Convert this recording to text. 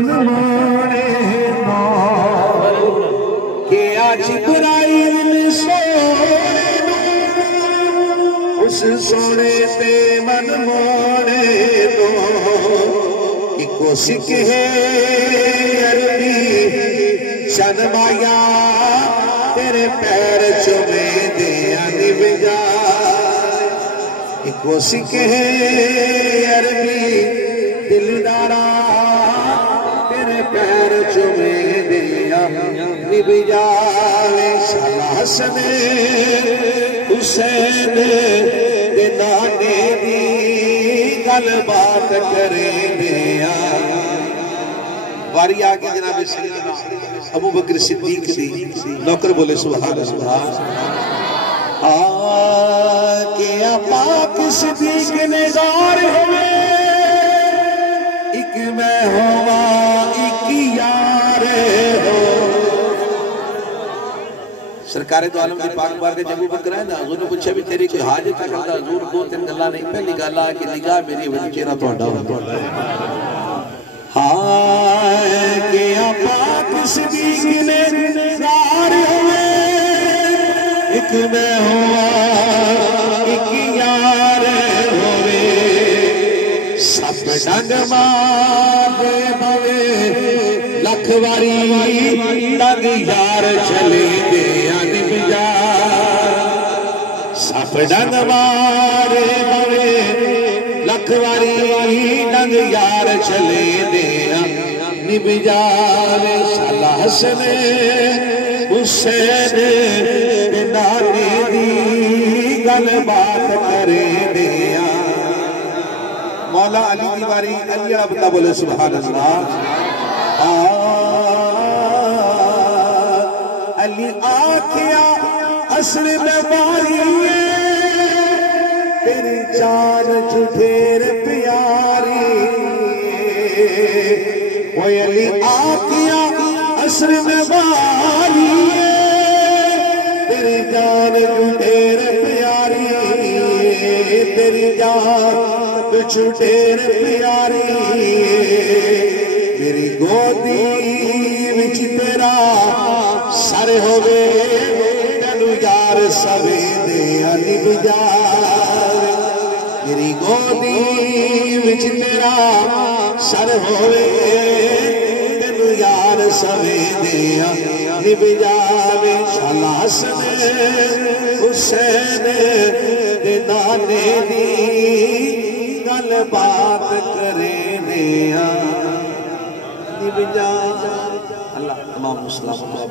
मनमाने के आज जिब्राइल सोने उस सोने ते मनमाने इको सिख है अरबी शर्माया तेरे पैर चुमे दे निभजा इको सिख है अरबी दिलदारा तेरे पैर चुमे दे निभजा शाला हसन हुसैन दे नाने दी गल बात करेंगे वारी आगे जनाब सैयदना अबू बकर सिद्दीक दी नौकर बोले सुभान अल्लाह के पाक सिद्दीक ने गार हुए एक मैं होवा एक यार हो सरकारे तो आलम की पाक बार के जब बकर है ना हुजूर ने पूछा भी तेरी कोई हाजत है कहंदा हुजूर दो तीन गल्ला नहीं पहली गल आ कि निगाह मेरी वडी चेहरा ਤੁਹਾਡਾ ਹੁੰਦਾ हाय के पाक सिद्दीक ने गार हुए एक मैं हुआ एक यार होवे सब डंग मारे भवे लख वारी डंग यार चले दे निभजा सब डंग मारे भवे लख वारी डंग यार चले दे निभजा शाला हसन हुसैन नाने दी गल बात करे दे मौला अली की बारी अली बंदा बोले सुभान अल्लाह अली आखिया असल में मारी तेरी जान जुठेर प्यारी अली आखिया असल में मारी तेरी जान जुठेर प्यारी तेरी जान जुठेर प्यारी मेरी गोदी विच तेरा सर होवे तेनू यार सवे दे निभजा मेरी गोदी विच तेरा सर होवे तेनू यार सवे दे निभजा शाला हसन हुसैन दे नाने दी गल बात करे निभजा अल्लाह तमाम मुसलमान